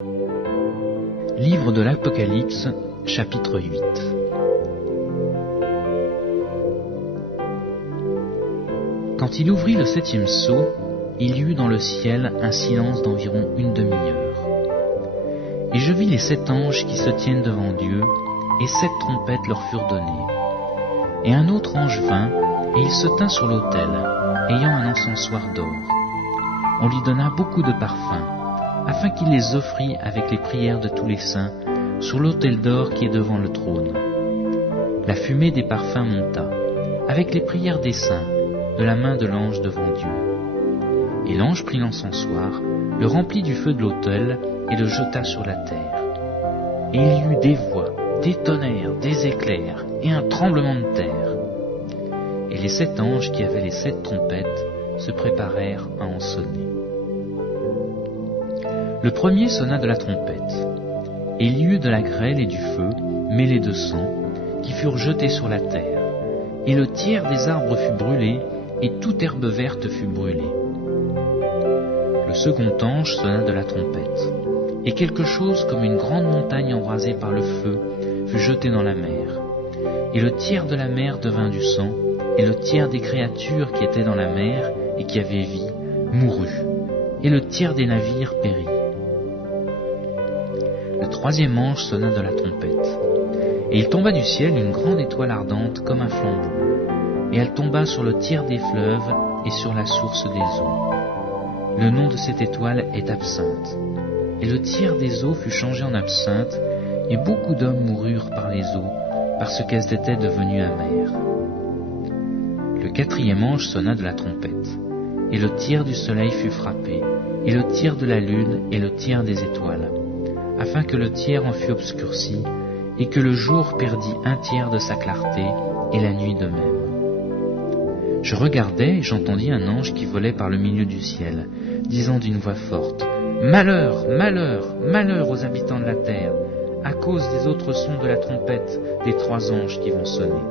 Livre de l'Apocalypse, chapitre 8. Quand il ouvrit le 7e sceau, il y eut dans le ciel un silence d'environ une demi-heure. Et je vis les 7 anges qui se tiennent devant Dieu, et 7 trompettes leur furent données. Et un autre ange vint, et il se tint sur l'autel, ayant un encensoir d'or. On lui donna beaucoup de parfums, afin qu'il les offrît avec les prières de tous les saints, sur l'autel d'or qui est devant le trône. La fumée des parfums monta, avec les prières des saints, de la main de l'ange devant Dieu. Et l'ange prit l'encensoir, le remplit du feu de l'autel, et le jeta sur la terre. Et il y eut des voix, des tonnerres, des éclairs, et un tremblement de terre. Et les 7 anges qui avaient les 7 trompettes se préparèrent à en sonner. Le premier sonna de la trompette, et il y eut de la grêle et du feu, mêlés de sang, qui furent jetés sur la terre, et le tiers des arbres fut brûlé, et toute herbe verte fut brûlée. Le second ange sonna de la trompette, et quelque chose comme une grande montagne embrasée par le feu fut jeté dans la mer, et le tiers de la mer devint du sang, et le tiers des créatures qui étaient dans la mer et qui avaient vie mourut, et le tiers des navires périt. Le troisième ange sonna de la trompette, et il tomba du ciel une grande étoile ardente comme un flambeau, et elle tomba sur le tiers des fleuves et sur la source des eaux. Le nom de cette étoile est Absinthe, et le tiers des eaux fut changé en absinthe, et beaucoup d'hommes moururent par les eaux, parce qu'elles étaient devenues amères. Le quatrième ange sonna de la trompette, et le tiers du soleil fut frappé, et le tiers de la lune, et le tiers des étoiles, afin que le tiers en fût obscurci, et que le jour perdît un tiers de sa clarté, et la nuit de même. Je regardais, et j'entendis un ange qui volait par le milieu du ciel, disant d'une voix forte, « Malheur, malheur, malheur aux habitants de la terre, à cause des autres sons de la trompette des 3 anges qui vont sonner. »